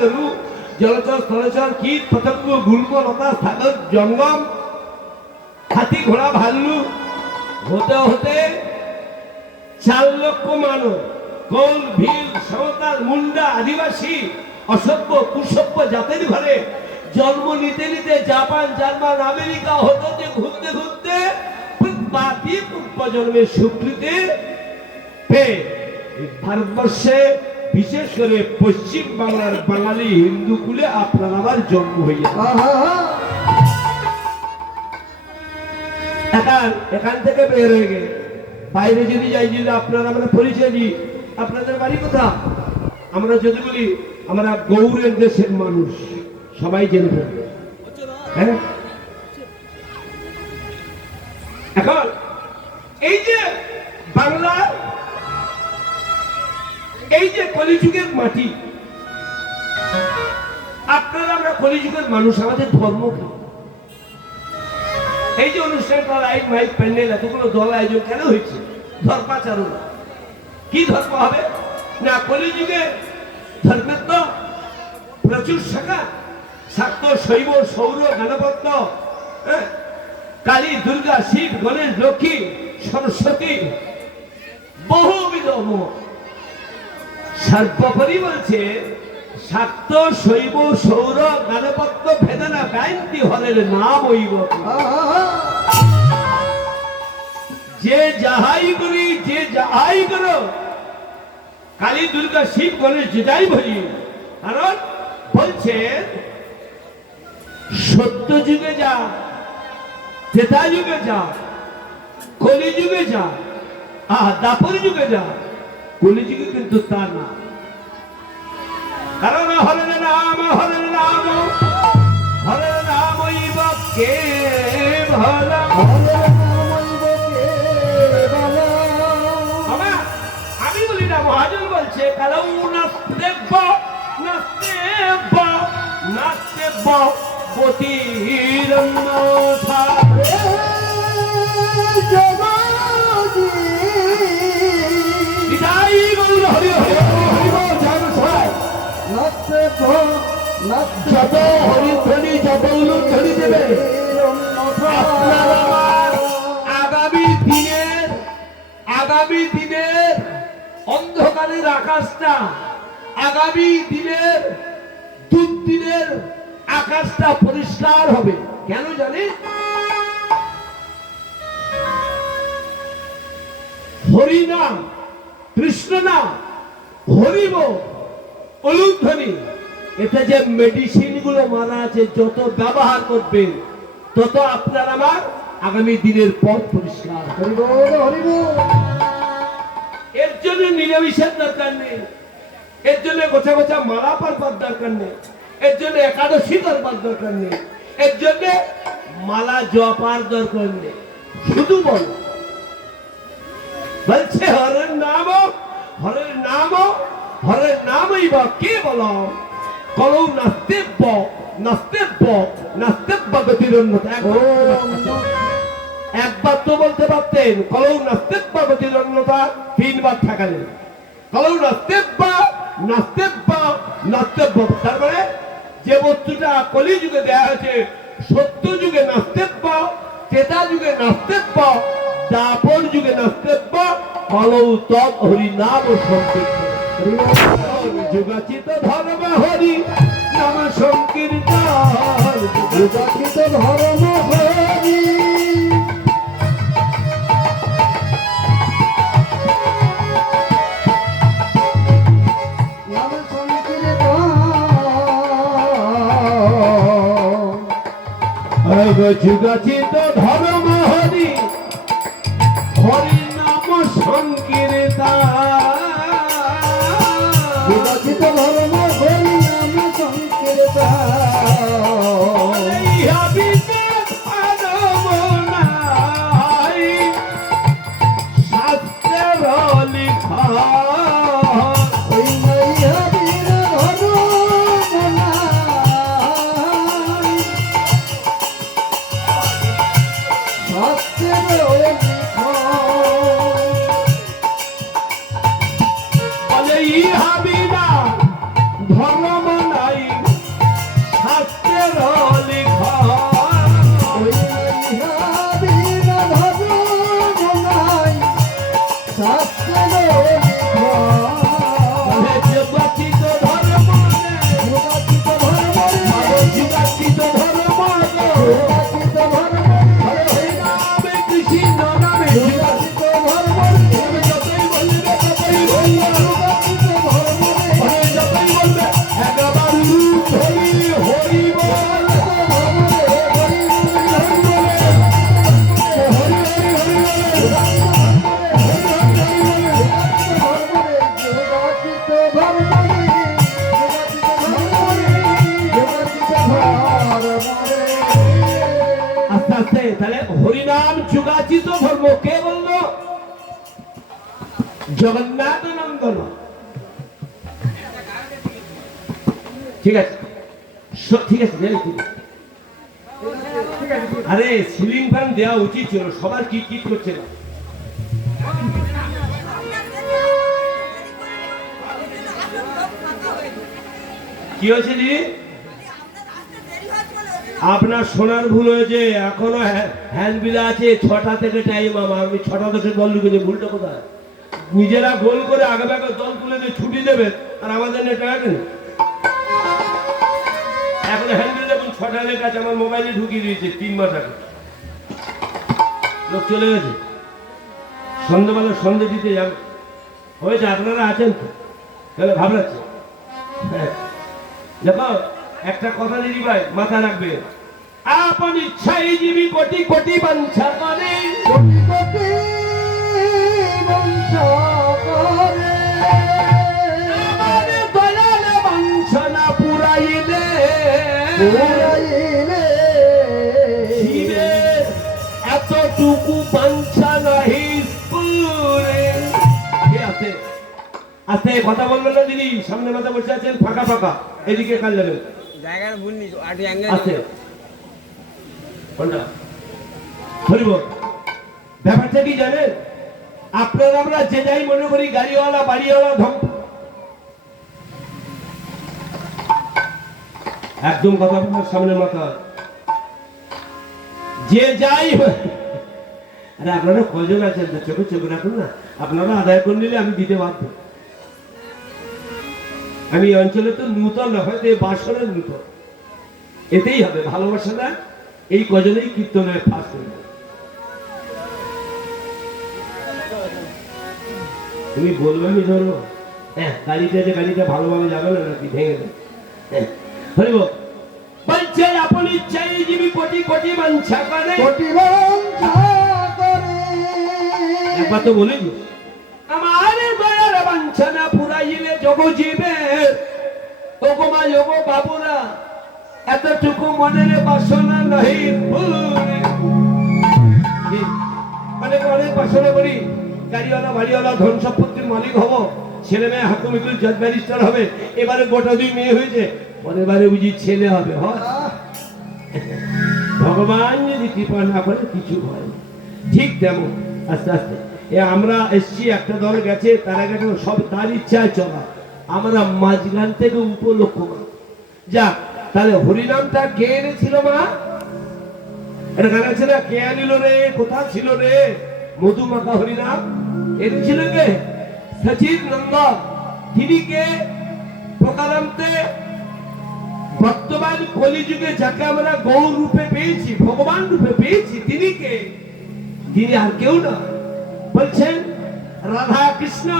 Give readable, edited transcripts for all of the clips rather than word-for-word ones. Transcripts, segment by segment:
গরু জলচর স্থলচর কীট পতঙ্গ গুল্ম লতা সাগর জঙ্গম হাতি ঘোড়া ভাল্লু হতে হতে 4 লক্ষ মানুষ কোল ভিল সাঁওতাল মুন্ডা আদিবাসী অসভ্য কুসভ্য জাতের ঘরে জন্ম নিতে নিতে জাপান জার্মান আমেরিকা হতে ঘুরতে ঘুরতে প্রজন্মের স্বীকৃতি পেয়ে ভারতবর্ষে বিশেষ করে পশ্চিম বাংলার বাঙালি হিন্দু কুলে আপনার আমার জন্ম হইয়া এখান থেকে বের হয়ে গেলে বাইরে যদি যাই, যদি আপনারা আমরা পরিচয় দিই আপনাদের বাড়ি কোথা, আমরা যদি বলি আমরা গৌড়ের দেশের মানুষ সবাই জেনে ফেলবে। হ্যাঁ, এখন এই যে বাংলার এই যে কলিযুগের মাটি, আপনারা আমরা কলিযুগের মানুষ, আমাদের ধর্ম কি? এই যে অনুষ্ঠানটা লাইট মাইক প্যান্ডেল এতগুলো দল আয়োজন কেন হয়েছে? ধর্মাচরণ কি ধর্ম হবে না? কলিযুগে ধর্মের তো প্রচুর শাখা, শাক্ত শৈব সৌর গণপত্য, কালী দুর্গা শিব গণেশ লক্ষ্মী সরস্বতী বহুবিধ মত। সর্বোপরি বলছে শাক্ত শৈব সৌর গণপত্য ভেদনা গায়ন্তি হরের নাম হইব। যে যাহাই করি, যে যাহাই করো, কালী দুর্গা শিব গণেশ যেটাই ভরি। কারণ বলছে সত্য যুগে যা, ত্রেতা যুগে যা, কলি যুগে যা, দাপর যুগে যা, কলি যুগে কিন্তু তা না। কারণ হরের নাম, হরের নাম, হরের নাম হইব কেবল। আমি বলি না, মহাজন বলছে কালৌ নাস্তেব্য নাস্তেব্য নাস্তেব্য পতিরন্যথা। বিদায় গৌর হরি হরি হরি বল জয় সবাই। যত হরিধ্বনি যত উলুধ্বনি দেবে আগামী দিনের অন্ধকারের আকাশটা, আগামী দিনের দুর্দিনের আকাশটা পরিষ্কার হবে। কেন জানি? হরি নাম, কৃষ্ণ নাম, হরিব উলুধ্বনি, এটা যে মেডিসিন গুলো মারা আছে, যত ব্যবহার করবেন তত আপনার আমার আগামী দিনের পথ পরিষ্কার। এর জন্য নিরামিষের দরকার নেই, এর জন্য গোছা গোছা মালা পরবার দরকার নেই, এর জন্য একাদশী করবার দরকার নেই, এর জন্য মালা জপার দরকার নেই। শুধু বল বলছে হরের নাম, হরের নাম, হরের নামই বা কে বল। কলৌ নাস্তেব্য নাস্তেব্য নাস্তেব্য গতিরন্যথা। একবার তো বলতে পারতেন কলৌ নাস্তেব্য গতিরন্যথা, 3 বার ঠেকালেন। কলৌ নাস্তেব্য নাস্তেব্য নাস্তেব্য, তার মানে যে বস্তুটা কলি যুগে দেয়া হয়েছে, সত্য যুগে নাস্তেব্য, ত্রেতা যুগে নাস্তেব্য, দাপর যুগে নাস্তেব্য, কলৌ তৎ হরি নাম সংকীর্তন। যুগাচিত ধর্ম হরি নাম সংকীর্তন, যুগাচিত ধর্ম হরি। নাম সংকীর্তন, যুগাচিত ধর্ম হরি, হরি নাম সংকীর্তন, যুগাচিত ধর্ম হরি নাম সংকীর্তন। শাস্ত্রের লিখা বলে ইহা বিনা ধর্ম নাই আস্তে তাহলে হরিনাম যুগাচিত ধর্ম কে বললো? জগন্নাথ নন্দন। ঠিক আছে ঠিক আছে আরে সিলিং ফ্যান দেওয়া উচিত ছিল, সবার কি কি করছে না। কি হয়েছে দিদি? আপনার শোনার ভুল হয়েছে, এখনো হ্যান্ড বিল আছে 6টা থেকে টাইম। আমি 6টা 10 দল ঢুকেছে, ভুলটা কোথায়? নিজেরা গোল করে আগে আগে দল তুলে দিয়ে ছুটি দেবে আর আমাদের নিয়ে টাকা কেন? এখন হ্যান্ড বিল দেখুন 6টা লেখা আছে, আমার মোবাইলে ঢুকিয়ে দিয়েছে 3 মাস আগে। লোক চলে গেছে, সন্ধ্যেবেলা সন্ধ্যে দিতে যাবে। হয়েছে, আপনারা আছেন তো, তাহলে ভাবলাচ্ছে। হ্যাঁ দেখো একটা কথা দিদি ভাই মাথা রাখবে, আপন ইচ্ছাই জীবী কোটি কোটি বাঞ্ছা করে, কোটি কোটি বাঞ্ছা করে, আমার দয়াল বাঞ্ছনা পুরাইলে পুরাইলে জীবে এতটুকু বাঞ্ছা নাহি পুরে। কে আছে? আস্তে কথা বলবেন না দিদি, সামনে মাথা বসে আছেন, ফাঁকা ফাঁকা, এদিকে কাল যাবেন। জায়গাটা ভুল নি, আটি অ্যাঙ্গেল আছে কোনটা? ধরিব ব্যাপারটা কি জানেন? আপনারা আমরা যে যাই মনে করি গাড়িওয়ালা বাড়িওয়ালা ধম, একদম কথা বলার সামনে মাথা যে যাই। আরে আপনারা কয়জন আছেন? চোখে চোখ রাখুন না, আপনারা আদায় করে নিলে আমি দিতে বাধ্য। আমি এই অঞ্চলে তো নূতন না, হয়তো এই বাসনের নূতন, এতেই হবে ভালোবাসাটা। এই কজনেই কীর্তনের ফাঁস হয়ে যাবে। তুমি বলবে আমি ধরো, হ্যাঁ গাড়িটা যে গাড়িটা ভালোভাবে যাবে না নাকি ভেঙে দেবে। হ্যাঁ হরিব বলছে আপন ইচ্ছাই জীবী কোটি কোটি বাঞ্ছা করে, কোটি বাঞ্ছা করে। একবার তো বলে দিও, আমার দয়ার বাঞ্ছনা পুরাইলে জগ জীবে, ওগো মা ওগো বাবুরা এতটুকু মনের বাসনা নাহি পুরে। অনেক অনেক বাসনা করি, গাড়িওয়ালা বাড়িওয়ালা ধন সম্পত্তির মালিক হব, ছেলে মেয়ে হাকুমিকুল জজ ব্যারিস্টার হবে, এবারে গোটা 2 মেয়ে হয়েছে, পরের বারে বুঝি ছেলে হবে। হয় ভগবান যদি কৃপা না করে কিছু হয়। ঠিক তেমন আস্তে আস্তে আমরা এসছি, একটা দল গেছে, তারা গেছে সব তার ইচ্ছায় চলা, আমরা মাঝখান থেকে উপলক্ষ যা। তাহলে হরিনামটা কে এনেছিল মা? এটা গান আছে না, কে আনিল রে, কোথা ছিল রে মধুমাখা হরিনাম? এনেছিল কে? সচিন নন্দন। তিনি কে? প্রকারান্তে বর্তমান কলিযুগে যাকে আমরা গৌর রূপে পেয়েছি, ভগবান রূপে পেয়েছি, তিনি কে? তিনি আর কেউ না। বলছেন রাধা কৃষ্ণ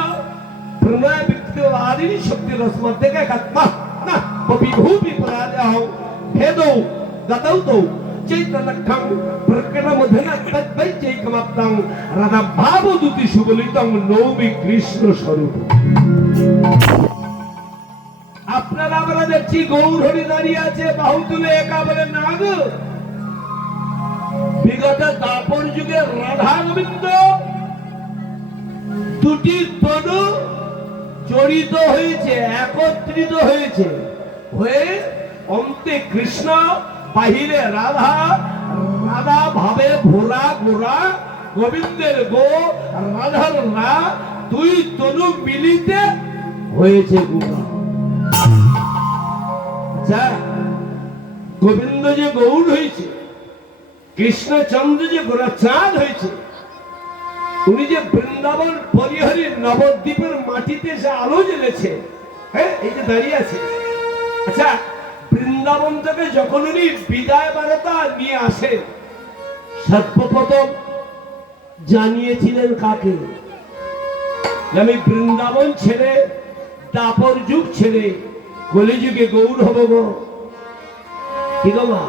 প্রণয় ব্যক্তি আদিনী শক্তি রসমত থেকে কাত্মা না বিভূ বিপরাদাহ ভেদো গতৌ তো চৈতন্যক্ষং প্রকরমধনা তদ্বৈচৈকমাপ্তং রাধা ভাবদূতি সুবলিতং নৌমি কৃষ্ণ স্বরূপ। আপনারা আমরা দেখছি গৌর হরি দাঁড়িয়ে আছে, বাহু তুলে একা বলে না গো। বিগত দাপর যুগে রাধা গোবিন্দ দুটি তনু জড়িত হয়েছে, একত্রিত হয়েছে, হয়ে অন্তে কৃষ্ণ, বাহিরে রাধা, রাধা ভাবে ভোলা গোরা, গোবিন্দের গো, রাধার রা, 2 তনু মিলিতে হয়েছে গোরা। আচ্ছা, গোবিন্দ যে গৌর হয়েছে, কৃষ্ণচন্দ্র যে গোরা চাঁদ হয়েছে, উনি যে বৃন্দাবন পরিহরি নবদ্বীপের মাটিতে যে আলো জ্বেলেছে, হ্যাঁ এই যে দাঁড়িয়ে আছে। আচ্ছা, বৃন্দাবন থেকে যখন উনি বিদায় বার্তা নিয়ে আসে, সর্বপ্রথম জানিয়েছিলেন কাকে? আমি বৃন্দাবন ছেড়ে, দাপর যুগ ছেড়ে কলিযুগে গৌর হব গো। কি গো মা?